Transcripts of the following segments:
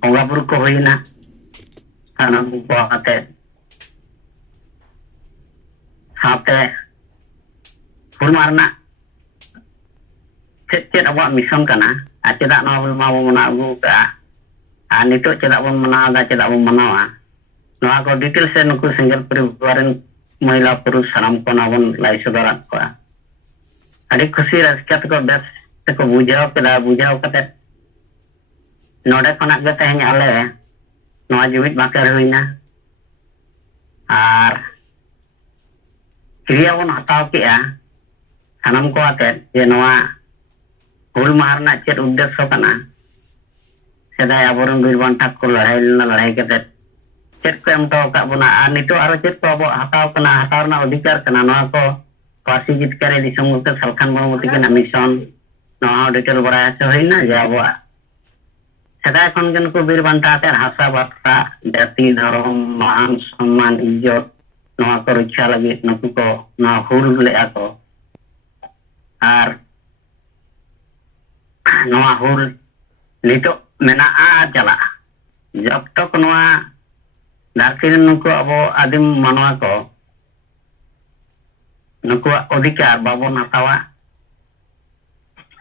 ᱵᱚᱸᱜᱟ ᱵᱩᱨᱩ ᱠᱚ ᱦᱩᱭᱱᱟ ᱥᱟᱱᱟᱢ ᱠᱚ ᱟᱛᱮ ᱥᱟᱶᱛᱮ ᱦᱩᱞ ᱢᱟᱦᱟ ᱨᱮᱱᱟᱜ ᱪᱮᱫ ᱟᱵᱚᱣᱟᱜ ᱢᱤᱥᱚᱱ ᱠᱟᱱᱟ ᱟᱨ ᱪᱮᱫᱟᱜ ᱱᱚᱣᱟ ᱦᱩᱞ ᱢᱟᱦᱟ ᱵᱚᱱ ᱢᱟᱱᱟᱣ ᱟᱹᱜᱩ ᱠᱟᱜᱼᱟ ᱟᱨ ᱱᱤᱛᱚᱜ ᱪᱮᱫᱟᱜ ᱵᱚᱱ ᱢᱟᱱᱟᱣᱫᱟ ᱪᱮᱫᱟᱜ ᱵᱚᱱ ᱢᱟᱱᱟᱣᱟ ᱱᱚᱣᱟ ᱠᱚ ᱰᱤᱴᱮᱞ ᱥᱮ ᱱᱩᱠᱩ ᱥᱮᱸᱜᱮᱞ ᱯᱚᱨᱤᱵᱟᱨ ᱨᱮᱱ ᱢᱚহিলা ᱯᱩᱨᱩষ ᱥᱟᱱᱟᱢ ᱠᱚ ᱱᱚᱣᱟ ᱵᱚᱱ ᱞᱟᱹᱭ ᱥᱚᱫᱚᱨᱟᱫ ᱠᱚᱣᱟ ᱟᱹᱰᱤ ᱠᱷᱩᱥᱤ ᱨᱟᱹᱥᱠᱟᱹ ᱛᱮᱠᱚ ᱵᱮᱥ ᱛᱮᱠᱚ ᱵᱩᱡᱷᱟᱹᱣ ᱠᱮᱫᱟ ᱵᱩᱡᱷᱟᱹᱣ ᱠᱟᱛᱮ ᱱᱚᱰᱮ ᱠᱷᱚᱱᱟᱜ ᱜᱮ ᱛᱮᱦᱮᱧ ᱟᱞᱮ ᱱᱚᱣᱟ ᱡᱩᱢᱤᱫ ᱵᱟᱸᱠᱷᱮᱲ ᱦᱩᱭᱱᱟ ᱟᱨ ᱠᱨᱤᱭᱟ ᱵᱚᱱ ᱦᱟᱛᱟᱣ ᱠᱮᱜᱼᱟ ᱥᱟᱱᱟᱢ ᱠᱚ ᱟᱛᱮ ᱡᱮ ᱱᱚᱣᱟ ᱦᱩᱞ ᱢᱟᱦᱟ ᱨᱮᱱᱟᱜ ᱪᱮᱫ ᱩद्ᱫᱮᱥᱥᱚ ᱠᱟᱱᱟ ᱥᱮᱫᱟᱭ ᱟᱵᱚᱨᱮᱱ ᱵᱤᱨ ᱵᱟᱱᱴᱟ ᱠᱚ ᱞᱟᱹᱲᱦᱟᱹᱭ ᱞᱮᱱᱟ ᱞᱟᱹᱲᱦᱟᱹᱭ ᱠᱟᱛᱮ ᱪᱮᱫ ᱠᱚ ᱮᱢ ᱦᱚᱴᱚ ᱟᱠᱟᱫ ᱵᱚᱱᱟ ᱟᱨ ᱱᱤᱛᱚᱜ ᱟᱨᱚ ᱪᱮᱫ ᱠᱚ ᱟᱵᱚ ᱦᱟᱛᱟᱣ ᱠᱟᱱᱟ ᱦᱟᱛᱟᱣ ᱨᱮᱱᱟᱜ ᱚᱫᱷᱤᱠᱟᱨ ᱠᱟᱱᱟ ᱱᱚᱣᱟ ᱠᱚ ᱯᱟᱹᱨᱥᱤ ᱡᱤᱛᱠᱟᱹᱨᱤ ᱫᱤᱥᱚᱢ ᱜᱚᱢᱠᱮ ᱥᱟᱞᱠᱷᱟᱱ ᱢᱩᱨᱢᱩ ᱛᱟᱹᱠᱤᱱᱟᱜ ᱢᱤᱥᱚᱱ ᱱᱚᱣᱟ ᱦᱚᱸ ᱰᱤᱴᱮᱞ ᱵᱟᱲᱟᱭ ᱦᱚᱪᱚ ᱦᱩᱭᱱᱟ ᱡᱮ ᱟᱵᱚᱣᱟᱜ ᱥᱮᱫᱟᱭ ᱠᱷᱚᱱ ᱜᱮ ᱱᱩᱠᱩ ᱵᱤᱨ ᱵᱟᱱᱴᱟ ᱟᱛᱮ ᱦᱟᱥᱟ ᱵᱷᱟᱥᱟ ᱡᱟᱹᱛᱤ ᱫᱷᱚᱨᱚᱢ ᱢᱟᱱ ᱥᱚᱱᱢᱟᱱ ᱤᱡᱽᱡᱚᱛ ᱱᱚᱣᱟ ko ᱨᱚᱠᱷᱟ ᱞᱟᱹᱜᱤᱫ ᱱᱩᱠᱩ ko ᱱᱚᱣᱟ ᱦᱩᱞ ᱞᱮᱜᱼᱟ ᱠᱚ ᱟᱨ ᱱᱚᱣᱟ ᱦᱩᱞ ᱱᱤᱛᱚᱜ ᱢᱮᱱᱟᱜᱼᱟ ᱪᱟᱞᱟᱜᱼᱟ ᱡᱚᱵ ᱛᱚᱠ ᱱᱚᱣᱟ ᱫᱷᱟᱹᱨᱛᱤ ᱨᱮ ᱱᱩᱠᱩ ᱟᱵᱚ ᱟᱹᱫᱤᱢ ᱢᱟᱱᱣᱟ ko ᱱᱩᱠᱩᱣᱟᱜ ᱚᱫᱷᱤᱠᱟর ᱵᱟᱵᱚᱱ ᱦᱟᱛᱟᱣᱟ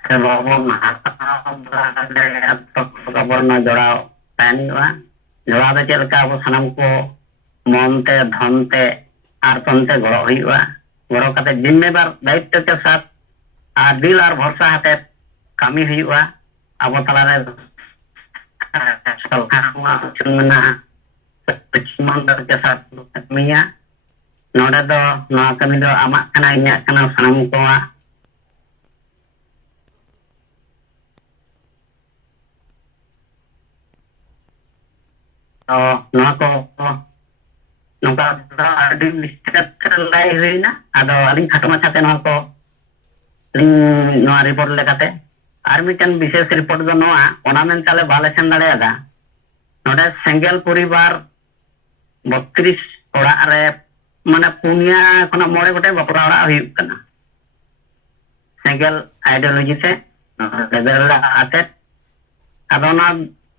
ᱥᱮ ᱵᱟᱵᱚᱱ ᱦᱟᱛᱟᱣᱟ ᱡᱚᱲᱟᱣ ᱛᱟᱦᱮᱱ ᱦᱩᱭᱩᱜᱼᱟ ᱡᱚᱲᱟᱣ ᱫᱚ ᱪᱮᱫ ᱞᱮᱠᱟ ᱟᱵᱚ ᱥᱟᱱᱟᱢ ko ᱢᱚᱱᱛᱮ ᱫᱷᱚᱱᱛᱮ ᱟᱨ ᱛᱚᱱᱛᱮ ᱜᱚᱲᱚ ᱦᱩᱭᱩᱜᱼᱟ ᱜᱚᱲᱚ ᱠᱟᱛᱮ ᱡᱤᱢᱢᱮᱫᱟᱨ ᱫᱟᱭᱤᱛᱛᱚ ke साथ ᱟᱨ ᱫᱤᱞ ᱟᱨ ᱵᱷᱚᱨᱥᱟ ᱟᱛᱮ kami ᱦᱩᱭᱩᱜᱼᱟ ᱟᱵᱚ ᱛᱟᱞᱟᱨᱮ ᱢᱮᱱᱟᱜᱼᱟ ᱯᱚᱪᱷᱤᱢᱵᱚᱝᱜᱚ ke साथ ᱠᱟᱹᱢᱤᱭᱟ ᱱᱚᱰᱮ ᱫᱚ ᱱᱚᱣᱟ ᱠᱟᱹᱢᱤ ᱫᱚ ᱟᱢᱟᱜ ᱠᱟᱱᱟ ᱤᱧᱟᱹᱜ ᱠᱟᱱᱟ ᱥᱟᱱᱟᱢ ᱠᱚᱣᱟᱜ ᱱᱚᱣᱟ ᱠᱚ nongka adi mistet lay huina ado aling khato machate nowᱟ ko aling nowaa report lekate ar mitan bishesh report do nowaa ona mentale bale sen dareyaga node sengel poribar 32 orak re mane punya khona more gote bapla orak huyuk kana sengel ideology te level ate ado na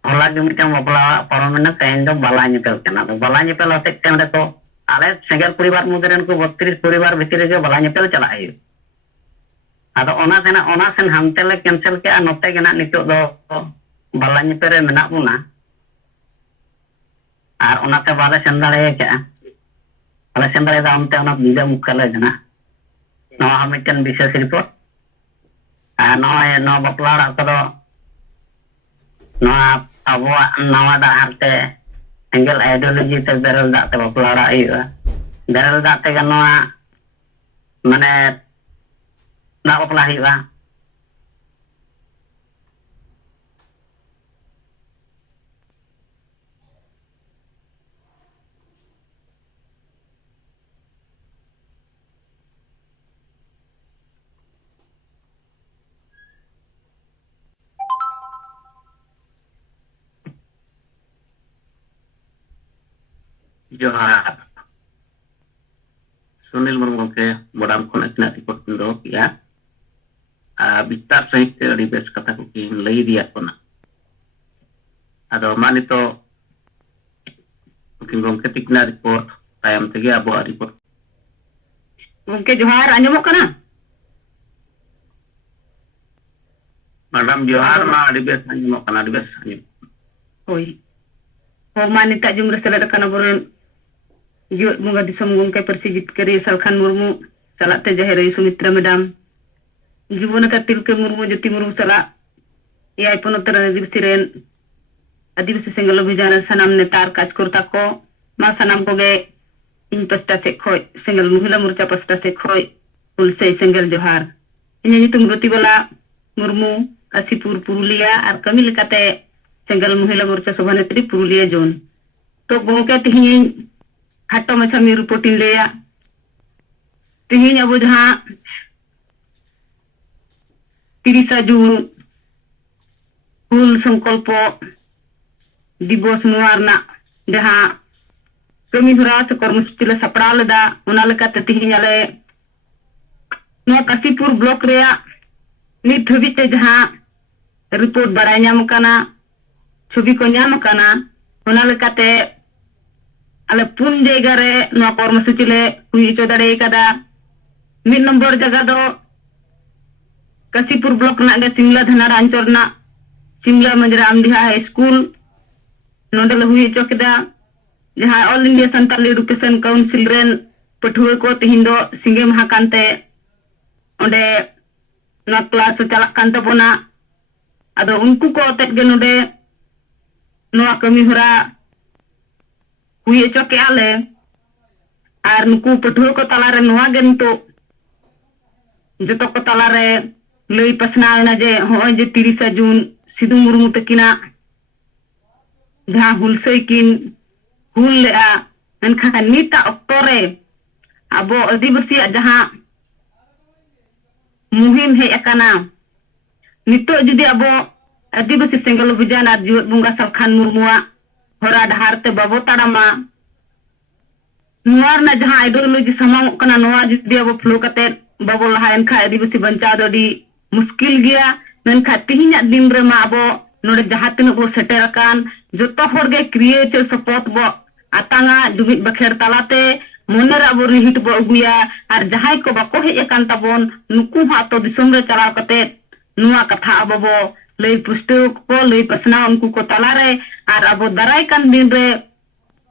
hola jumitang bapla paromena tehin do bala nyepel kana do bala nyepel ate tende ko ale sengel poribar mudren ko 32 poribar bhitire ge bala nyepel chala ayu ado ona sen hamtele cancel ke a note gena nitok do bala nyepel re menak buna ar ona te bala sen dare ke bala sen dare da amte ona bila mukale gena nawa hamiten bishesh report nawa bapla orak ko do nawa abuak nawa dahar te sengel ideology te berel dak te bapla orak huyuga berel dak te noa mane dak bapla huyuga Johar Sunil Murmu ke bodam khon akina report do kiya bistar sahit te adi bes kata ko ki lay dia kona ado mani to kin gomke tikna report tayam tege abo report gomke Johar anjomok kana madam Johar ma adi bes anjomok kana adi bes anjom oi mani tak jum resela kana boron Jut bunga disam gomke Persi Jitkari Salkhan Murmu salat te Jahira Sumitra Madam Jubuna ka Tilke Murmu Jati Murmu salat Iyai Ponotara Adibisiren Adibisi Sengel Abhijana sanam netar kaj kurta ko ma sanam koge in pasta se khoi Sengel Mohila Morcha pasta se khoi ulse Sengel Johar inya nyutum Roti Bala Murmu Kasipur Purulia ar kami lekate Sengel Mohila Morcha Sobhanetri Purulia Zone to gomke tihin hato macam ni reportin leya tihin abo jahan 30 Jun hul sangkolpo dibos nuarna jahan kami hura sekormus tila sapral da unalaka tihin ale no Kasipur blok reya nit habite jahan report baranya mukana छवि को नाम करना होना लेकाते आले पुन जगह रे नवा कर्मसूची ले हुई चो दाड़े कदा मिड नंबर जगह दो काशीपुर ब्लॉक ना सिमला धनार अंचल ना सिमला मंजरा आमदिहा हाई स्कूल नोडल हुई चो केदा जहां all India Santali education council रेन पठुए को तिहिन दो सिंगे महा कांते ओंडे ना क्लास चलाक कान तबोना आदो उनको को तेज गे नोडे नोआ कमी होरा हुई चो के आले आर नुकु पठुए को तलारे नोआ गे नितो जतो को तलारे लई पसना जे होय जे 30 जून सिदु मुर्मू तकिना जहां हुलसई किन हुल लेआ एनखा नीता अक्तोरे अबो आदिवासी जहां मुहिम हे अकाना नितो जुदी अबो आदिवासी सेंगल अभियान आर जीवत बुंगा सलखान मुर्मुआ होरा डहार ते बाबो ताड़ामा नुआर ना जहां आइडियोलॉजी समांग कना नुआ जुदी अबो फ्लो कते बाबो लहा एनखा आदिवासी बंचा दोडी मुश्किल गया मेनखा तिहिना दिन रे मा अबो नोडे जहां तिन बो सेटर कान जतो होरगे क्रिएटिव सपोर्ट बो आतांगा जुबित बखेर तालाते मोनर अबो रिहिट बो अगुया आर जहां को बाको हे कान ताबोन नुकु हा तो दिसम रे चलाव कते नुआ कथा अबो बो लई पुस्तक को लई पसना उनको को तलारे आर अबो दराय कान दिन रे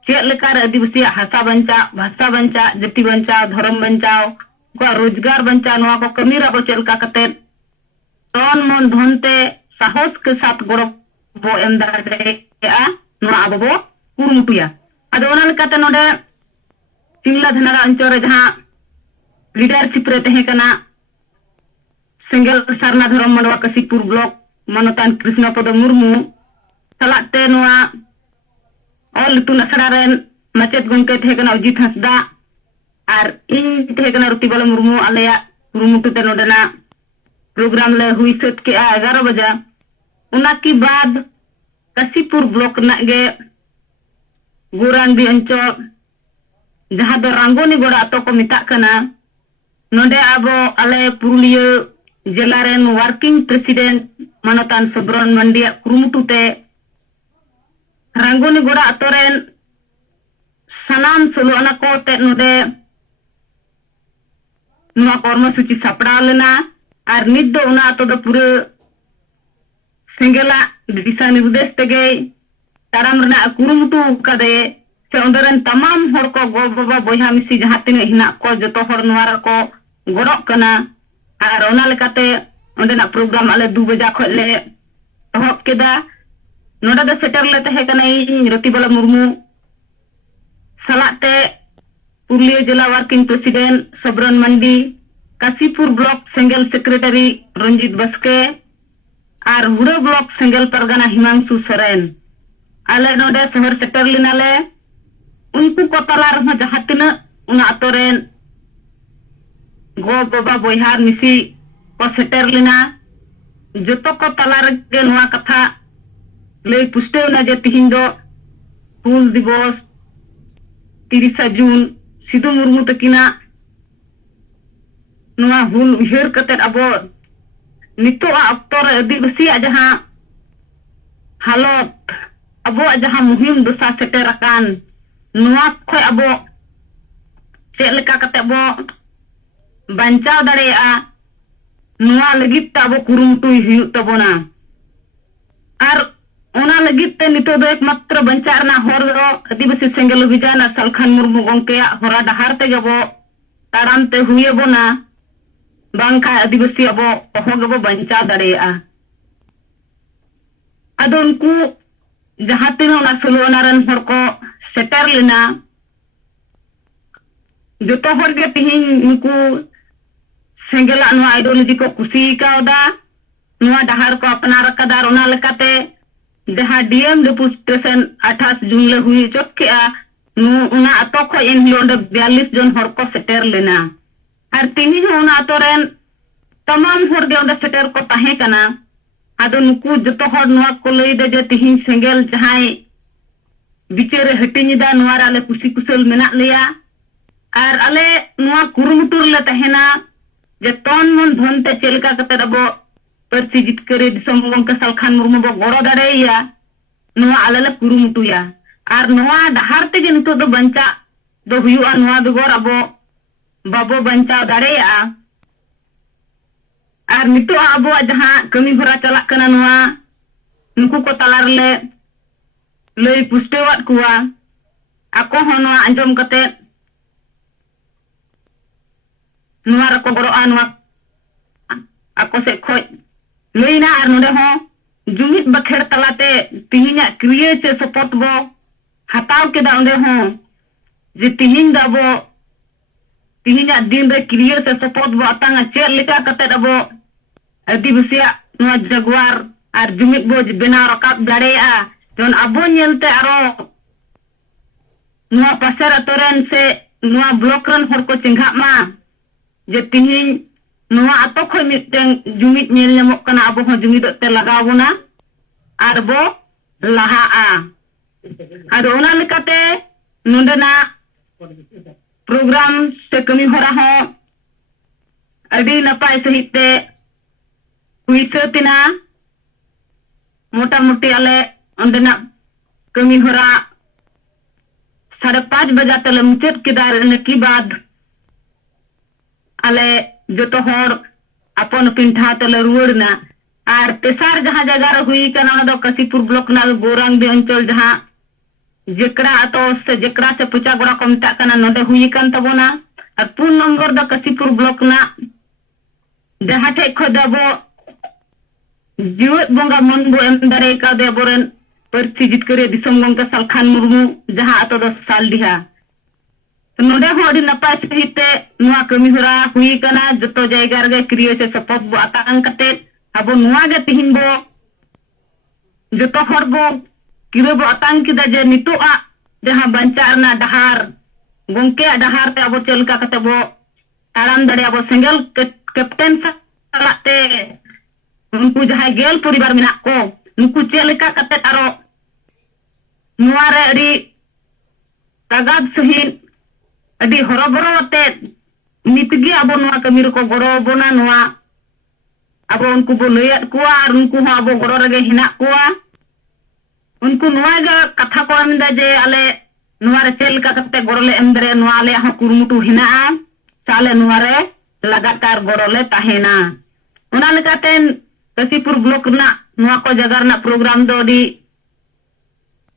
चेक लेकार आदिवासी हासा बंचा भाषा बंचा जाति बंचा धर्म बंचाओ को रोजगार बंचा नुआ को कमी रबो चलका कते तन मन धनते साहस के साथ गौरव बो एम दाड़ेया नुआ अबो बो कुरुमुटुया आदो ओना लेकाते नोडे सिमला धनारा अंचल रे जहां लीडरशिप रे तहे कना सेंगल सरना धर्म मंडवा काशीपुर ब्लॉक मनोतान कृष्ण पद मुर्मू सलाते नुआ और लितुन असड़ा रेन माचेत गंके तहे कना अजित हंसदा आर इन तहे कना रुतिबाला मुर्मू आलेया कुरुमुटु ते नोडेना प्रोग्राम ले हुई सत के 11 बजे उना की बाद काशीपुर ब्लॉक ना गे गोरांडी अंचल जहां दो रंगोनी गोड़ा तो को मिता कना नोडे अबो आले पुरुलिया जिला रेन वर्किंग प्रेसिडेंट मनोतान सबरन मंडिया कुरुमुटुते रंगोनी गोड़ा अतोरेन सनाम सोलो अना को ते नोडे नुआ कर्मसूची सापड़ा लेना आर नित दो उना तो पूरे सेंगेला दिशा निर्देश तेगे ताराम रना कुरुमुटु कदे से उंदरन तमाम हर को गो बाबा बोया मिसी जहां तिने हिना को जतो हर नुआर को गरक कना आर ओना लेकाते उंडेना प्रोग्राम आले 2 बजे खले ले तहक केदा नोडा दे सेटर ले तहे कना इन रतिबाला मुर्मू सलाते पुरुलिया जिला working president Sabaran Mandi Kashipur block सेंगल सेक्रेटरी रंजीत बस्के आर हुड़े ब्लॉक सेंगल परगना हिमांशु सोरेन आले नोडे शहर सेटर लिनाले उनको को तला रह जहां तिना उना अतोरेन गो बाबा बोहार मिसी को सेटर लिना जतो को तला रे नुआ कथा ले पुष्टे ना जे तिहिन दो हुल दिवस 30 जून सिदु मुर्मू तकिना नुआ हुल उहेर कते अबो नितो अक्तो रे आदिवासी जहां हालत अबो जहां मुहिम दशा सेटर अकान नुआ खय अबो चेक लेका कते अबो बंचाव दाड़ेया नुआ लगित अबो कुरुमुटु हियु तबोना आर ओना लगित ते नितो दो एकमात्र बंचारना हर दो आदिवासी सेंगल अभियान सलखान मुर्मू गंकेया होरा डहार ते गबो ताराम ते हुए बोना बांका आदिवासी अबो अहोगबो बंचाव दाड़ेया अदो उनको जहां तीनों ना सुलवनारन हर को सेटर लेना जतो हर के तिहिन उनको सेंगेला नुआ आइडियोलॉजी को कुसी कावदा नुआ डहार को अपना रकदार ओना लेकाते जहां डीएम डिपो स्टेशन 28 जून ले हुई चोककेआ नु उना अतो को इन हिलोंड 42 जन हर को सेटर लेना आर तिनी उना अतोरेन तमाम हर गे ओंडे सेटर को ताहे कना आदो नुकु जतो हर नुआ को लई दे जे तिहिन सेंगेल जहां बिचारे हटिनिदा नुआ राले कुसी कुसल मेना लेया आर आले नुआ कुरुमुटुर ले तहेना जे तन मन धन ते चेलका कते अबो परसी जितकरे दिसम गंका सलखान मुर्मू बो गड़ो दाड़ेया ᱱᱚᱣᱟ ᱟᱞᱮ ᱞᱮ ᱠᱩᱨᱩᱢᱩᱴᱩᱭᱟ ᱟᱨ ᱱᱚᱣᱟ ᱰᱟᱦᱟᱨ ᱛᱮᱜᱮ ᱱᱤᱛᱚᱜ ᱫᱚ ᱵᱟᱧᱪᱟᱜ ᱫᱚ ᱦᱩᱭᱩᱜᱼᱟ ᱱᱚᱣᱟ ᱵᱮᱜᱚᱨ ᱟᱵᱚ ᱵᱟᱵᱚ ᱵᱟᱧᱪᱟᱣ ᱫᱟᱲᱮᱭᱟᱜᱼᱟ ᱟᱨ ᱱᱤᱛᱚᱜ ᱟᱵᱚᱣᱟᱜ ᱡᱟᱦᱟᱸ ᱠᱟᱹᱢᱤ ᱦᱚᱨᱟ ᱪᱟᱞᱟᱜ ᱠᱟᱱᱟ ᱱᱚᱣᱟ ᱱᱩᱠᱩ ᱠᱚ ᱛᱟᱞᱟ ᱨᱮᱞᱮ ᱞᱟᱹᱭ ᱯᱩᱥᱴᱟᱹᱣᱟᱫ ᱠᱚᱣᱟ ako hon noa anjom katet noa rako goroa noa ako se khoj leina ar node ho jumit bakher talate tihinya kriye che support bo hataw keda onde ho je tihin da bo tihinya din re kriye se support bo atanga che leka katet abo adibasiya noa jaguar ar jumit bo bena rakap dareya jon abo nyelte aro Nua pasar atoran se nua blokran hor ko cengak ma je tihin nua ato khoi miteng jumit nyel nyamok kana abo ho jumit te lagaw bona ar bo laha a ado ona lekate nondena program se kami hora ho adi napai sahit te huisetina mota-moti ale ondena kami hora 5:30 बजे तले मुचत किदार ने की बाद आले जतो हर अपन पिंठा तले रुवड़ना are तेसार जहां जगह रे हुई कना दो कसीपुर ब्लॉक ना गोरांग दे अंचल जहां जेकरा अतो से जेकरा से पुचा गोरा को मिता कना नदे हुई कन तबोना और पूर्ण नंबर दो कसीपुर ब्लॉक ना जहां ठे खदबो जीवत बोंगा मन बो एम दारे का दे बोरन परची जितकरे दिसम गंगा सालखान मुर्मू जहां अतो दो साल दिहा नोडे हो अडी नपाय सहिते नुआ कमी होरा हुई कना जतो जायगा रे क्रियो से सपोर्ट बो आतांग कते अबो नुआ गे तिहिन बो जतो हर बो किरो बो आतांग किदा जे नितोआ जहां बंचारना डहार गंके डहार ते अबो चलका कते बो ताराम दड़े अबो सिंगल कैप्टन सालाते उनको जहां गेल परिवार मिना को नुकु चलका कते आरो नुआ रे अडी tagad sahin adi horoboro te nitgi abo noa kami ko goro bona noa abo unku bo leyat kuwa ar unku ho abo goro rege hina kuwa unku noa ga katha ko amda je ale noa re chel ka kate goro le emdre noa le ha kurumutu hina a sale noa re lagatar goro le tahena ona lekaten kasipur blok na noa ko jagar na program do di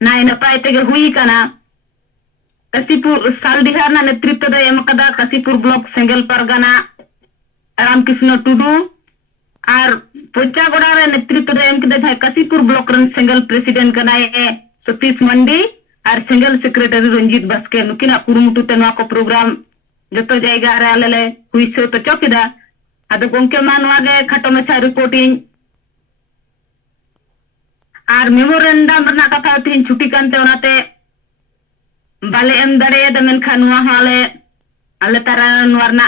na ina pai tege hui kana Kasipur Saldiha na नेतृत्व दे एमकदा Kasipur block सेंगल परगना रामकृष्ण टुडू और पोचागोड़ा रे नेतृत्व दे एमकदा है Kasipur ब्लॉक रन सेंगल प्रेसिडेंट कनाए सतीश मंडी और सेंगल सेक्रेटरी रंजीत बसके नुकिना कुरुमुटु तेनवा को प्रोग्राम जतो जायगा रे आलेले हुइसे तो चौकीदा आदो गोंके मानवा गे खटो मछा रिपोर्टिंग और मेमोरेंडम रना कथा तीन छुट्टी कानते ओनाते बाले एम दरे दमन खानुआ हाले आले तारा नवरना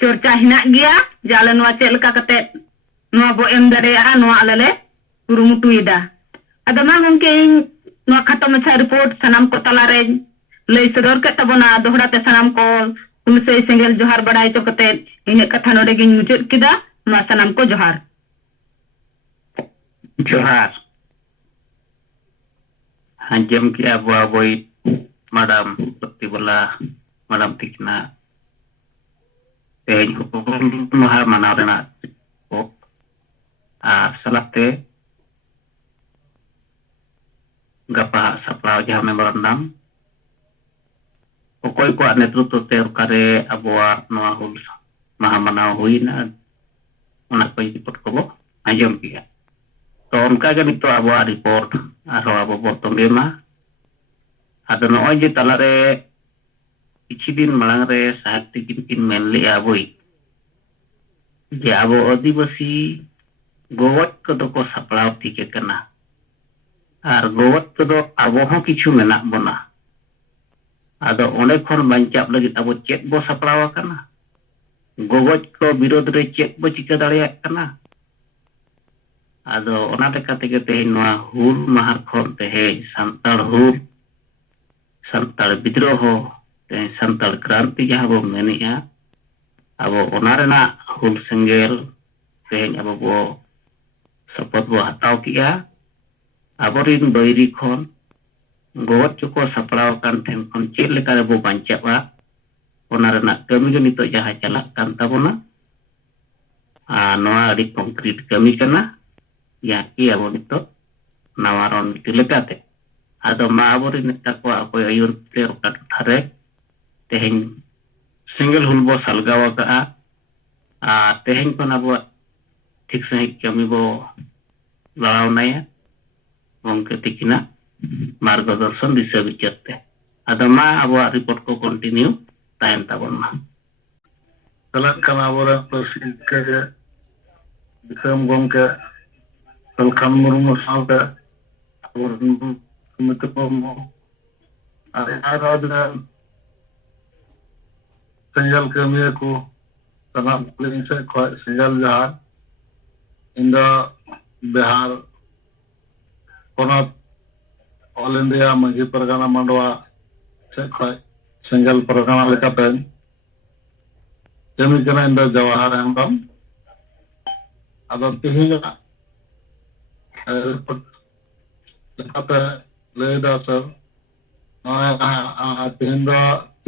चर्चा हिना गया जाले नवा चेलका कते नवा बो एम दरे आ नवा आले कुरुमुटुइदा अदमा गंके नवा खतो मछा रिपोर्ट सनाम को तलारे लई सदर के तबना दोहरा ते सनाम को उनसे सिंगल जोहार बड़ाई तो कते इने कथा नोडे गिन मुचत किदा नवा सनाम को जोहार जोहार hanjam ki abu aboy madam प्रतिबला madam Tikna tehnya hukum mahal mana rena salate gapa saplau jaha memorandum okoy ko netrutto te kare abua noa hul mahamana huina ona ko report ko anjam ki to onka ga nito abua report aro abo bottom bema ada noy je talare kichi din malang re sahati kin menli aboi je abo adibasi gowat ko do ko saplau tike kana ar gowat ko do abo ho kichu menak bona ado one khon bancap lagi abo chet bo saplau kana gowat ko birod re chet bo chika dareyak kana ado ona lekate ke te noa hul mahar khon te he santal hul santal bidroho te santal kranti jaha bo menia abo onarena hul sengel te abo bo support bo hataw kia ᱟᱵᱚᱨᱤᱱ ᱵᱟᱹᱭᱨᱤ ᱠᱷᱚᱱ ᱜᱚᱡ ᱪᱚᱠᱚ ᱥᱟᱯᱲᱟᱣ ᱟᱠᱟᱱ ᱴᱷᱮᱱ ᱠᱷᱚᱱ ᱪᱮᱫ ᱞᱮᱠᱟ ᱨᱮᱵᱚ ᱵᱟᱧᱪᱟᱜᱼᱟ ᱚᱱᱟ ᱨᱮᱱᱟᱜ ᱠᱟᱹᱢᱤ ᱜᱮ ᱱᱤᱛᱚᱜ ᱡᱟᱦᱟᱸ ᱪᱟᱞᱟᱜ ᱠᱟᱱ ᱛᱟᱵᱚᱱᱟ ᱟᱨ ᱱᱚᱣᱟ ᱟᱹᱰᱤ ᱠᱚᱝᱠᱨᱤᱴ ᱠᱟᱹᱢᱤ ᱠᱟᱱᱟ ᱡᱟᱦᱟᱸ ᱠᱤ ᱟᱵᱚ ᱱᱤᱛᱚᱜ ᱱᱟᱣᱟ ᱨᱚᱱᱱᱤᱛᱤ ᱞᱮᱠᱟᱛᱮ ᱟᱫᱚ ᱢᱟ ᱟᱵᱚᱨᱤᱱ ᱱᱮᱛᱟ ᱠᱚᱣᱟᱜ ᱚᱠᱚᱭ ᱟᱹᱭᱩᱨ ᱛᱮ ᱚᱠᱟ ᱴᱚᱴᱷᱟᱨᱮ ᱛᱮᱦᱮᱧ ᱥᱮᱸᱜᱮᱞ ᱦᱩᱞ ᱵᱚ ᱥᱟᱞᱜᱟᱣ ᱟᱠᱟᱜᱼᱟ ᱟᱨ ᱛᱮᱦᱮᱧ ᱠᱷᱚᱱ ᱟᱵᱚᱣᱟᱜ ᱴᱷᱤᱠ ᱥᱟᱺᱦᱤᱡ ᱠᱟᱹᱢᱤ ᱵᱚ ᱞᱟᱲᱟᱣᱱᱟᱭᱟ ᱜᱚᱢᱠᱮ ᱛᱤᱠᱤᱱᱟᱜ ᱢᱟर्गदर्शन दिशा विचार ते अदो मा अबुआ रिपोर्ट को कंटिन्यू तायन ताबन मा चलत कना आबोरे के दिसम गमके सलखान मुर्मू सावते सुमित मुर्मू आर सेंगल कमिया को तनाम पुलिस से सेंगल जहार इंदा बिहार पोनत ऑल इंडिया मंझी परगना मंडवा से सेंगल परगना लेकाते जमी कना इंदा जवाहर हेमब्रम अदो तिहिना लेकाते लेदा सर तिहिंदा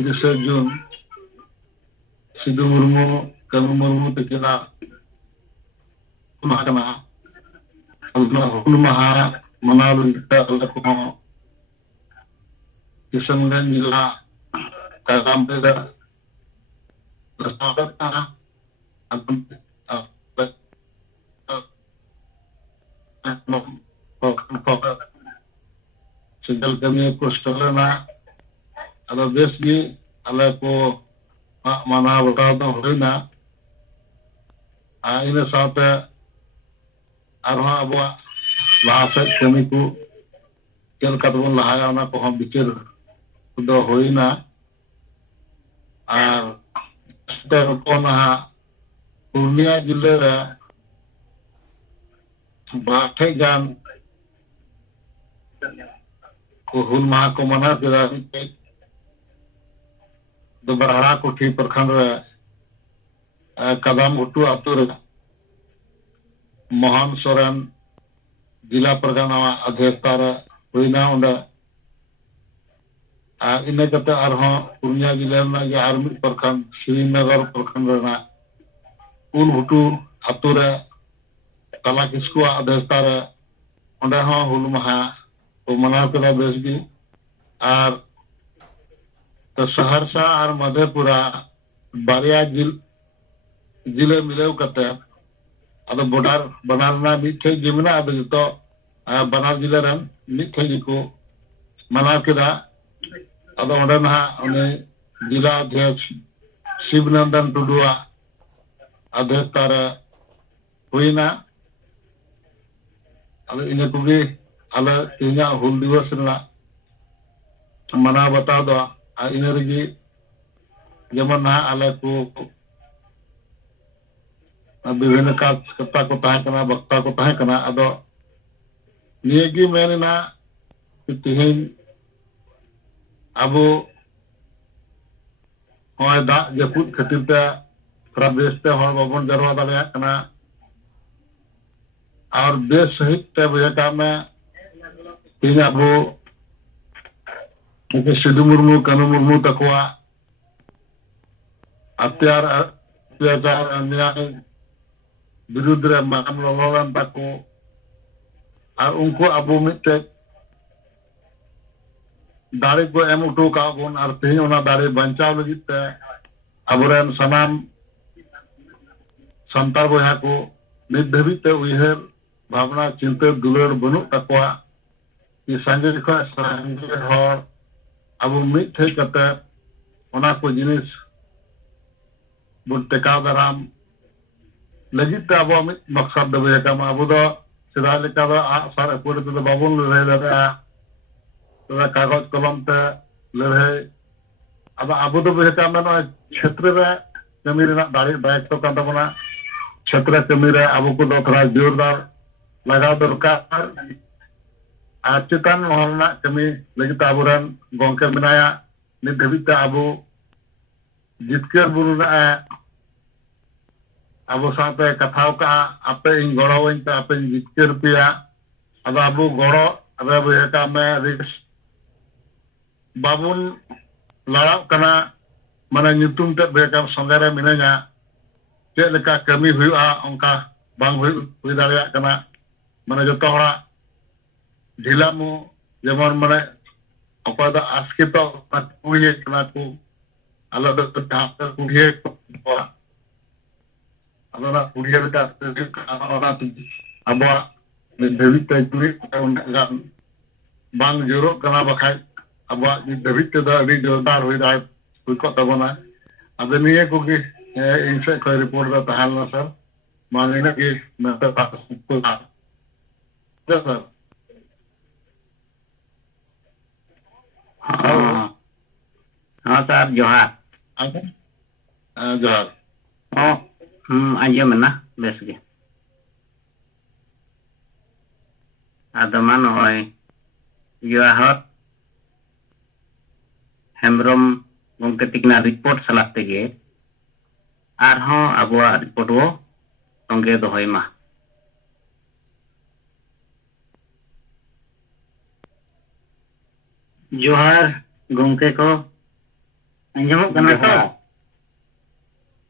30 जून सिद्धू मुर्मू कनु मुर्मू तकिना माकना हुल महा मनाल को किशनगंज जिला कागाम पेदा सिंगल कमी को स्टोलना अदो बेस गी अले को माना बताओ तो होइना इन साथे आरहा अबवा लासे कमी को चल कतबन लहाया ना को हम बिचार दो होइना आर ते को ना पूर्णिया जिले रे बाठे गान को हुल महा को मना केदा दो बरहरा कोठी प्रखंड रे कदम उटू आतुर मोहन सोरेन जिला परगना अध्यक्षता हुईना उंडे इन कते आरहों पूर्णिया जिले में आर मिद प्रखंड श्रीनगर प्रखंड रेना उल हुटू आतुर तला किस्कु अध्यक्षता रे उंडे हों हुल महा को मनाव केदा बेस गी आर तो सहरसा और मधेपुरा बारिया जिले मिलेव कते अदो बॉर्डर बनारना मिठे जिमना अदो तो बनार जिले रन मिठे को मनाव केदा अदो ओंडे ना उनी जिला अध्यक्ष शिवनंदन टुडुआ अध्यक्षता रे हुईना अदो इने कुगी अले तिना हुल दिवस ना मनाव बता दो इन रगी जेमन ना आले को विभिन्न कथा को तहकना वक्ता को तहकना अदो नियगी मेनना तिहिन अबो होय दा जपुत खातिर ते प्रदेश ते हर बाबन जरवा दाले कना और बेस सहित ते बजा में तिन अबो सिद्धू मुर्मू कनु मुर्मू तकवा अत्याचार अन्याय विरुद्ध रे माम ललन तको और उनको अब मिटे दारे को एम उठो का बोन और तेज ओना दारे बचाव लगित ते अबरेन सनाम संतार बहा को नित धाबित ते उयहर भावना चिंता दुलर बनु तकवा कि संगे को संगे हर अब मिठे कते ओना को जिनिस बुन टेकाव दाराम लगित अब मिट मकसद दबे का अब दो सिदा लेका दो सार अपुर तो बाबुन लड़ाई लड़ा तो कागज कलम ते लड़ाई अब दो बेका में क्षेत्र रे कमी रेना दाड़ी दायित्व का तबना क्षेत्र कमी रे अब को दो थोड़ा जोरदार लगाव दरकार चेतान महलना कमी लगित आबुरन गंके बनाया नित धाबित आबो जितकर बुरुना अब साथे कथाव का आपे इन गड़ावइन ते आपे जितकर पिया ᱟᱫᱚ ᱟᱵᱚ ᱜᱚᱲᱚ ᱨᱮ ᱵᱩᱡᱷᱟᱹᱣ ᱢᱮ ᱵᱟᱵᱚᱱ ᱞᱟᱲᱟᱜ ᱠᱟᱱᱟ ᱢᱟᱱᱮ ᱧᱩᱛᱩᱢ ᱛᱮ ᱵᱩᱡᱷᱟᱹᱣ ᱥᱚᱸᱜᱮ ᱨᱮ ᱢᱤᱱᱟᱹᱧᱟ ᱪᱮᱫ ᱞᱮᱠᱟ ᱠᱟᱹᱢᱤ ᱦᱩᱭᱩᱜᱼᱟ ᱚᱱᱠᱟ ᱵᱟᱝ ᱦᱩᱭ ᱫᱟᱲᱮᱭᱟᱜ ᱠᱟᱱᱟ ᱢᱟᱱᱮ ᱡᱚᱛᱚ ᱦᱚᱲᱟᱜ ᱰᱷᱤᱞᱟᱢᱩ ᱡᱮᱢᱚᱱ ᱢᱟᱱᱮ ᱚᱠᱚᱭ ᱫᱚ ᱟᱥᱠᱮᱛᱚ ᱠᱩᱲᱤᱭᱮᱫ ᱠᱟᱱᱟ ᱠᱚ ᱟᱞᱮ ᱫᱚ ᱡᱟᱦᱟᱸ ᱠᱩᱲᱤᱭᱮ ᱠᱚᱣᱟ ᱟᱫᱚ ᱚᱱᱟ ᱠᱩᱲᱤᱭᱮ ᱞᱮᱠᱟ ᱦᱩᱭᱩᱜ ᱠᱟᱱᱟ ᱚᱱᱟ ᱟᱵᱚᱣᱟᱜ ᱱᱤᱛ ᱫᱷᱟᱹᱵᱤᱡ ᱛᱮ ᱡᱩᱨᱤ ᱩᱱᱟᱹᱜ ᱜᱟᱱ ᱵᱟᱝ ᱡᱳᱨᱳᱜ ᱠᱟᱱᱟ ᱵᱟᱠᱷᱟᱡ ᱟᱵᱚᱣᱟᱜ ᱱᱤᱛ ᱫᱷᱟᱹᱵᱤᱡ ᱛᱮᱫᱚ ᱟᱹᱰᱤ ᱡᱳᱨᱫᱟᱨ ᱦᱩᱭ ᱠᱚᱜ ᱛᱟᱵᱚᱱᱟ ᱟᱫᱚ ᱱᱤᱭᱟᱹ ᱠᱚᱜᱮ ᱤᱧ ᱥᱮᱫ ᱠᱷᱚᱱ ᱨᱤᱯᱳर्ट ᱫᱚ ᱛᱟᱦᱮᱸ ᱞᱮᱱᱟ ᱥᱟᱨ ᱢᱟ ᱱᱤᱱᱟᱹᱜ ᱜᱮ ᱢᱮᱱᱛᱮ सर हाँ सर जोहार जोहार आंजम ना बेस गे आदमा नय जोहार हेम्ब्रम गंके तिकना रिपोर्ट सलाह तेगे आरहों आबुआ रिपोर्ट वो संगे दोहय मा जोहार गंके को अंजमक कना तो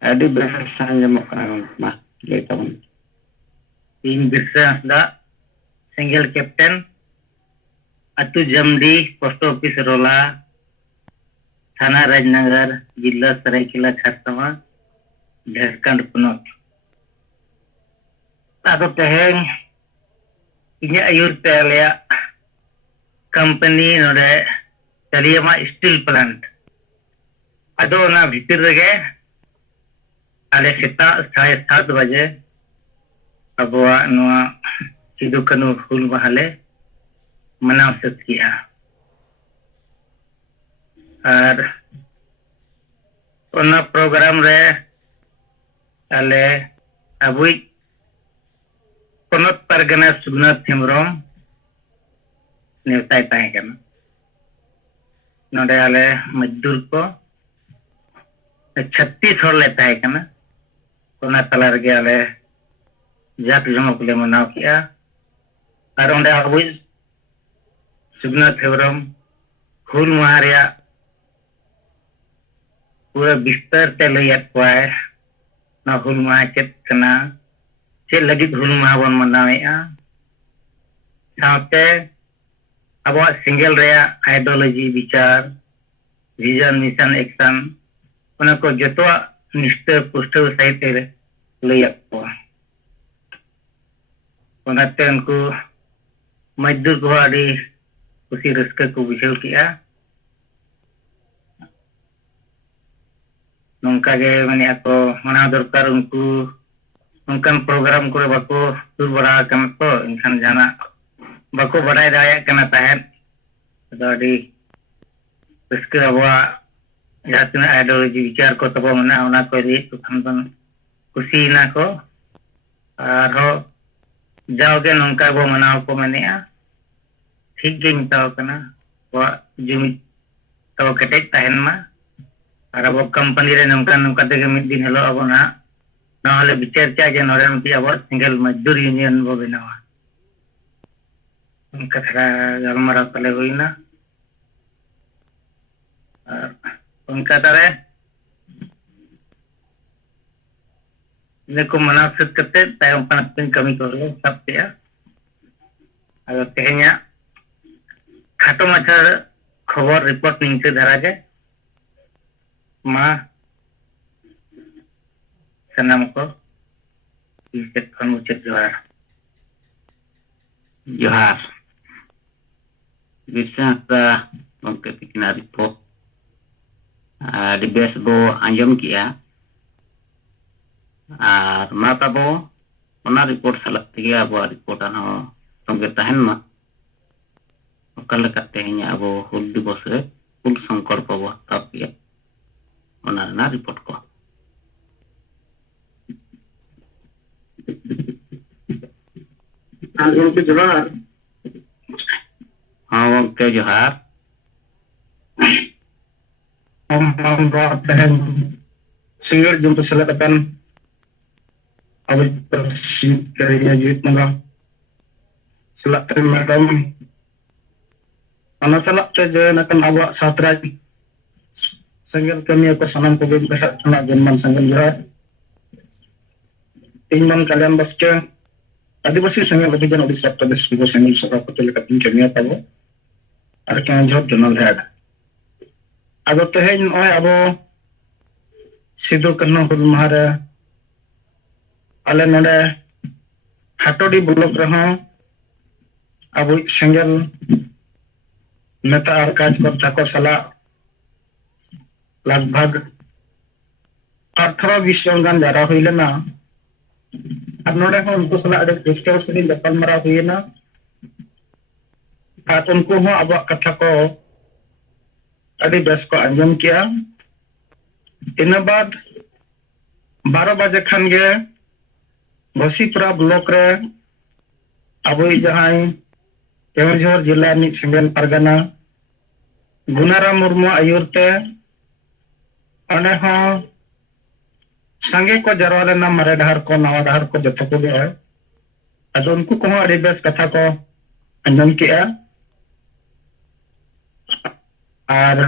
अडी बेस अंजमक कना मा ले तबन इन बिरसा हंसदा सिंगल कैप्टन अतु जमडी पोस्ट ऑफिस रोला थाना राजनगर जिला सरायकेला खारसावा झारखंड पुनत आदो तेहें इन्या आयुर ते आलेया कंपनी नोडे चलियमा स्टील प्लांट अदो ना भीतर रगे आले सेता 7:30 बजे अबवा नोआ सिदु कानू हुल महाले मनाव सत किया और ओना प्रोग्राम रे आले अबुई पोनत परगना सुगनाथ हेम्ब्रम नेवताय ताहे कना नोडे आले मजदूर को 36 हर ले ताहे कना ओना तला रगे आले जाक जमक ले मनाव किया और ओंडे अबुई सुगनाथ हेम्ब्रम हुल महारिया पूरा बिस्तर ते लैया कोय ना हुल महा चेत कना चे लगित हुल महा बन मनावेआ साथे अब सिंगल रेया आइडियोलॉजी विचार विजन मिशन एक्शन उना को जतो निष्ठ पुष्ट सहित लैया को उनाते उनको मजदूर को अड़ी खुशी रस्का को बुझाव किया नौका के माने को मना दरकार उनको उनकन प्रोग्राम करे बाको सुर बड़ा कन तो इनखान जाना बाको बड़ाई दाया कना ताहेन अडी रस्का अबवा जातना आइडियोलॉजी विचार को तबो मना उना को री तो खान बन खुशी ना को आरो जाओगे नौका बो मनाव को मनेया ठीक गे मिताव कना वा जुमी तो कटे ताहेन मा और अब कंपनी रे नौका नौका तेगे मिद दिन हेलो अब ना नाहले विचार चा जे नोरे मती अब सिंगल मजदूर यूनियन बो बनावा उनका थरा गलमारा तले होइना और उनका तारे neko manasut kete tayong panapin kami korlo sabte agar tehnya khato machar खबर रिपोर्ट नीचे धरा जाए माँ सनम को इसे उचित जोहार जोहार bisa mungkin kena report di base bo anjom kia mata bo mana report salat tiga abo report ano tongge tahen ma okala katenya abo hul divos re hul sankalpa bo tapia ona na report ko anjom ke johar oke johar हम बात हैं singer जो तो सेलेक्टन अब प्रसिद्ध करेंगे जीत मंगा selak madam ana salak te je nakan awak satraj senggel kami aku sanam ko bin besar kena jenman senggel jahat tingman kalian baca tadi masih senggel lebih jan odisha pradesh ko senggel saka ko lekat kami apa bo ar kan job jonal head ado tehen oi abo sidu kanno hul mahara ale node hatodi blok reho abo senggel नेता और कार्यकर्ता को सलाह लगभग 18-20 जन जरा हुई लेना अब नोड़े को उनको सलाह अड़े डिस्कस से जपल मरा हुई ना आज उनको हो अब कथा को अड़ी बेस को अंजाम किया इन बाद 12 बजे खान गे घोसीपुरा ब्लॉक रे अब जहां केवंझर जिला नि सेंगल परगना गुनाराम मुर्मू आयुरते अने हो संगे को जरवा लेना मारे डहर को नवा डहर को जतो को है अदो उनको को अड़ी बेस कथा को अंजम किया और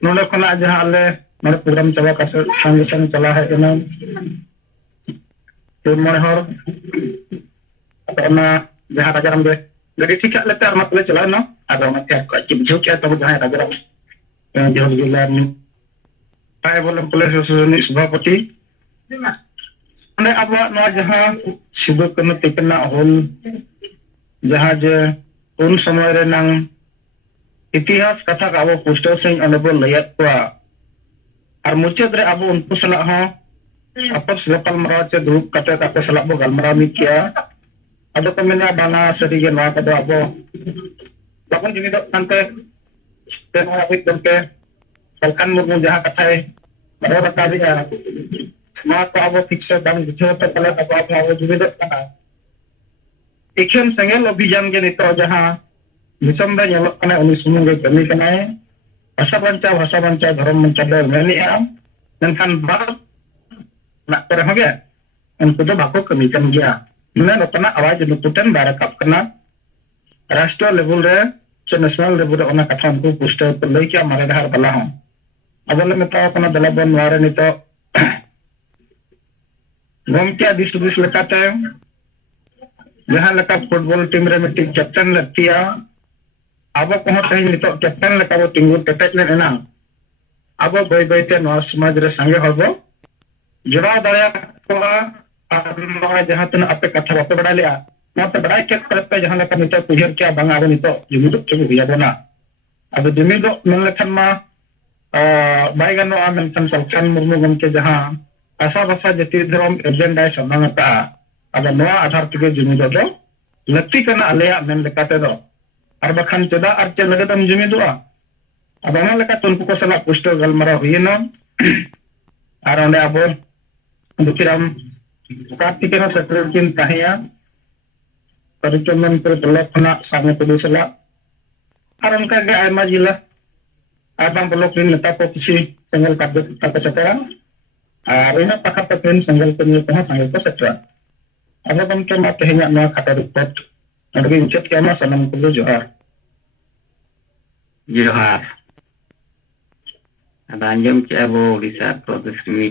नोले खना जहां ले नोले प्रोग्राम चला का संगे संग चला है ना तो मोर हर अपना जहां राजाराम दे गड़ी ठीक है लेते मतलब चला ना अगर मैं क्या चिपझो क्या तो जहां राजाराम जो जिला में पाए बोले पुलिस सुनी सभापति अने अब ना जहां सिदो कनो तिकना होल जहां जे उन समय रे नंग इतिहास कथा का अब पुस्तक से अनुभव लयत को और मुचाद रे अब उनको सलाह हो आपस लोकल मरा चे ग्रुप कते का सलाह बो गलमरा मी किया अब तो मैंने बाना सरी के ना कदो अब लोगन जिनी दो संते ते ना अभी करके सलखान मुर्मू जहां कथा है बड़ा बता दिया ना तो अब फिक्स दाम जो तो पहले अब अब जिनी दो कथा इखन संगल अभियान के नितो जहां मिसम रे यलो कने उनी सुमुंग के कमी कने भाषा बंचा धर्म बंचा दे मेनिया ननखान बार ना पर हगे उनको तो बाको कमी कन गया मैंने नोतना आवाज नुपुटन बारकअप करना राष्ट्रीय लेवल रे से नेशनल लेवल रे ओना कथा उनको पुस्टर पर लई क्या मारे धार बला हो अबले मेता कोना दलबन वारे नितो गमटिया दिस लेकाते जहां लका फुटबॉल टीम रे मिटिंग कैप्टन लतिया अब को तही नितो कैप्टन लका वो टिंगुर टेटेक ले ना अब बय बयते नो समाज रे संगे हबो जुड़ा दया को जहां तन आपे कथा बापे बड़ा लिया ना तो बड़ा चेक करते जहां लका नितो पुजर क्या बंगा अब नितो जुमिदो चगु हुया बना अब जुमिदो मन लखन मा बाय गनो आमन सन सलखान मुर्मू गमके जहां आशा भाषा जति धर्म एजेंडा संबंधता अब नोआ आधार के जुमिदो दो लक्ति कना आलेया मेन लेकाते दो और बखान चदा और चे लगदम जुमिदो अब ओना लेका तुनको को सला पुष्ट गलमरा हुइना और ओंडे अब दुखिराम कार्तिकेय सेक्रेटरी किन ताहिया परिचमन पर ब्लॉक खना सामने पुलिस सला और उनका के आयमा जिला आदम ब्लॉक इन नेता को किसी संगल का को चतरा और इन पका पकन संगल के लिए कहां संगल को सत्रा अब हम के मत है ना खाता रिपोर्ट अडगे उचित के ना सनम को जोहार जोहार अब अंजम के अब ओडिशा प्रदेश में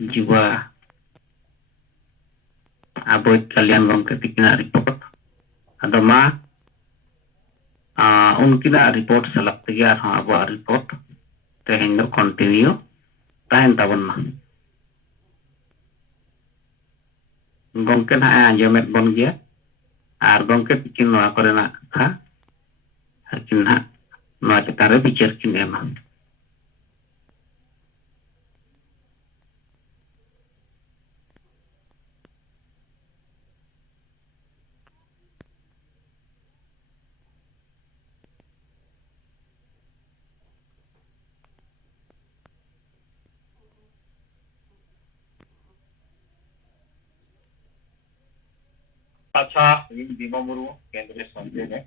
जुवा अब कल्याण गंके तिकना रिपोर्ट अदमा उनकी रिपोर्ट सलगते गया अब रिपोर्ट तेहेन कंटिन्यू तहन तबना गंके ना आंजमेत बन गया और गंके तिकिन नोआ करेना कथा हरकिन ना नोआ चतारे विचार किन एमा अच्छा इन बीमा मुरु केंद्रीय संजय ने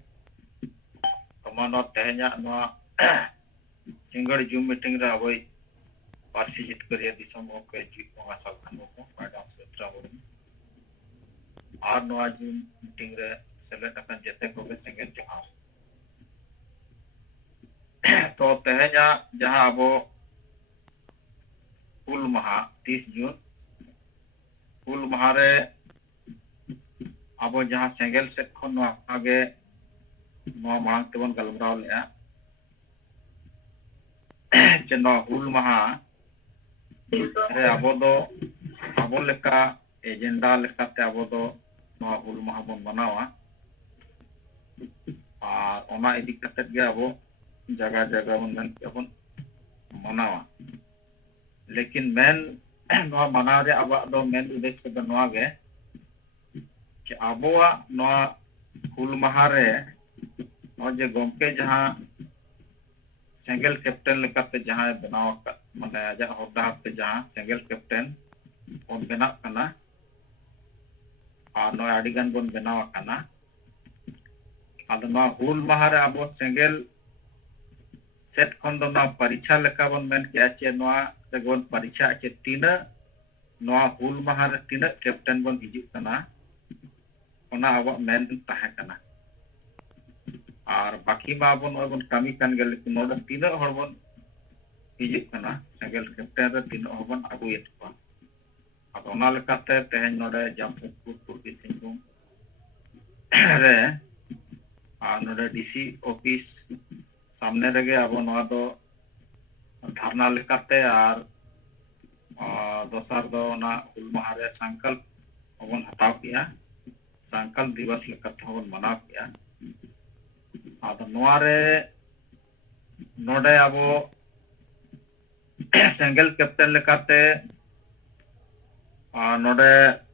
कमानो तेहना नो सिंगड़ जूम मीटिंग रे अबई पार्टिसिपेट करिया दिसम के जी को सलखान को मैडम सेत्रा बोल और नवा जून मीटिंग रे सेलेक्ट अकन जते को के सेंगेल चढ़ाव तो तेहेजा जहां अबो हुल महा 30 जून हुल महा रे अब जहां सेंगेल सेट खन आगे मांग तेबन गलमराव लेआ जे हुल महा रे अब लेका एजेंडा लेकाते अब हुल महा बन मनावा और ओना इदी कते गे अब जगह जगह बन बन मनावा लेकिन मेन मनाव रे अब मेन उद्देश्य दो नवा गे आबोआ हुल महा रे जे गमके जहां सेंगेल कैप्टन लेकाते जहां बनाव माने आजा होदा ते जहां सेंगेल कैप्टन बन बनाव कना और नय आडी गान बन बनाव कना आदो हुल महा रे आबो सेंगेल सेट खन दो परीक्षा लेका बन मेन के चे रे बन परीक्षा चे तीना हुल महा रे तीना कैप्टन बन हिजु कना ओना अब मेन ताहे कना और बाकी बाबन बन कमी कान गेल लेकिन नोड तीना हर बन हिजु कना सेंगेल कैप्टन रे तीना हर बन अगुयत को अब ओना लेकाते तेहेन नोडे जामशेदपुर पूर्वी सिंहभूम रे और नोडे डीसी ऑफिस सामने रेगे अब नोआ दो धरना लेकाते और दोसर दो ना हुल महा रे संकल्प बन हताव किया संकल्प दिवस लेकाते बन मनाव किया आदो नोआ रे नोडे अब सेंगेल कैप्टन लेकाते नोडे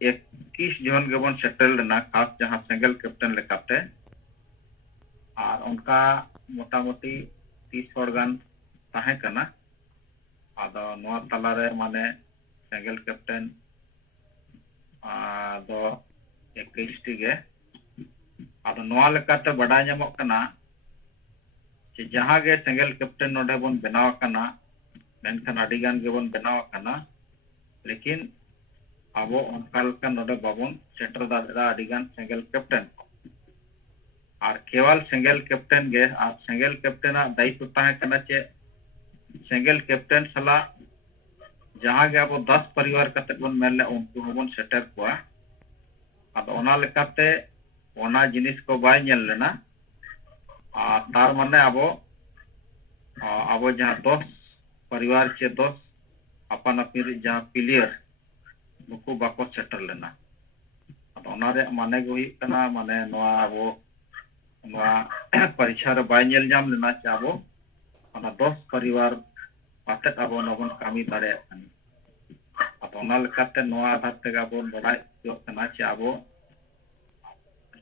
21 जन गेबन सेटल लेना खास जहां सेंगेल कैप्टन लेकाते और उनका मोटामुटी 30 हर गान ताहे कना आदो नोआ तला रे माने सेंगेल कैप्टन दो 21 टी गे आदो नोआ लेकाते बड़ा नामक कना जे जहां गे सेंगेल कैप्टन नोडे बन बनाव कना मेनखान आडी गान गे बन बनाव कना लेकिन आबो उनका लेका नोडे बाबन सेटर दादा आडी गान सेंगेल कैप्टन और केवल सेंगेल कैप्टन गे और सेंगेल कैप्टन दायित्व ताहे कना चे सेंगेल कैप्टन सला जहां गे अब 10 परिवार कते बन मेले उनको हबन सेटर कोआ अब ओना लेकाते ओना जिनिस को बाय नेल लेना और तार माने अब जहां 10 परिवार चे 10 अपन अपनी जहां प्लेयर नुकु बाको सेटर लेना अब ओना रे माने गो हुई कना माने नोआ अब नोआ परीक्षा रे बाय नेल जाम लेना चे अब ओना 10 परिवार पाते अब नबन कामी दाड़े कनी अब ओना लेकाते नोआ आधार ते अब बड़ाई जो कना चे अब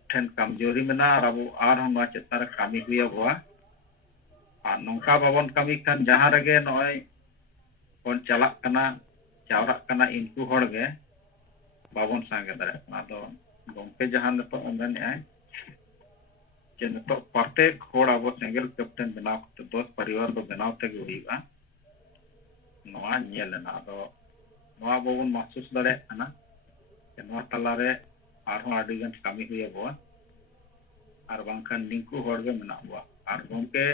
ठेन कमजोरी मेना और अब नोआ चेता रे कामी हुई अबवा और नौका बाबन कामी खान जहां रगे नय बन चला कना चावरा कना इनको हड़ गे बाबन सांगे दाड़े कना तो गमके जहां नतो मेन आय जे नतो प्रत्येक हड़ अब सेंगेल कैप्टन बनाव 10 परिवार दो बनाव तेगे हुईगा नोआ नेलना दो नोआ बाबन महसूस दाड़े कना नोआ तला रे आरहों आडी गान कामी हुई अबवा और बांखान निंकु हड़ गे मेना अबवा और गमके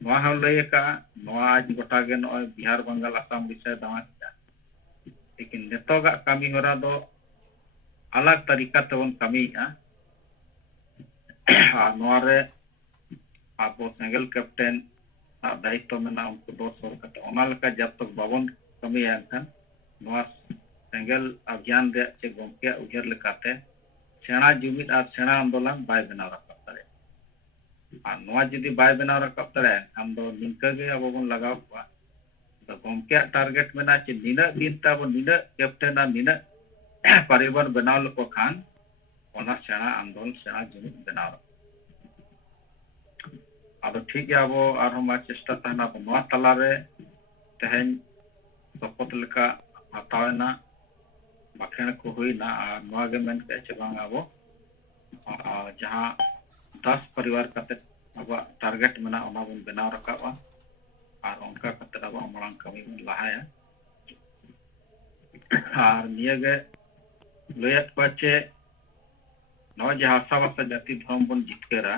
नोआ हम लई का नोआ आज गोटा गे नय बिहार बंगाल आसाम विषय दावा किया लेकिन नेतोगा कामी होरा दो अलग तरीका तेबन कामीया और नोआ रे आपो सेंगेल कैप्टन दायित्व मेना उनको 10 हर कते ओना लेका जब तक बाबन कामीया एनखान नोआ सेंगेल अभियान रे चे गमके उजर लेकाते सेना जुमिद और सेना आंदोलन बाय बनाव रखा दाड़े और नोआ जदि बाय बनाव रखा दाड़े हम दो निंका गे अब बन लगाव को तो गमके टारगेट मेना चे निना दिन तब निना कैप्टन और निना परिवार बनाव लको खान ओना सेना आंदोलन सेना जुमिद बनाव आदो ठीक है अब आरहों मा चेष्टा तहना नोआ तला रे तेहेन सपत लेका हतावना बाखेण को हुईना और नोआ गे मेन के चे बांग अब जहां 10 परिवार कते अब टारगेट मेना ओना बन बनाव रखावा और उनका कते अब मांग कमी बन लहाया और निये गे लयत को चे ᱱᱚᱣᱟ ᱡᱮ ᱦᱟᱥᱟ ᱵᱷᱟᱥᱟ ᱡᱟᱹᱛᱤ ᱫᱷᱚᱨᱚᱢ ᱵᱚᱱ ᱡᱤᱛᱠᱟᱹᱨᱟ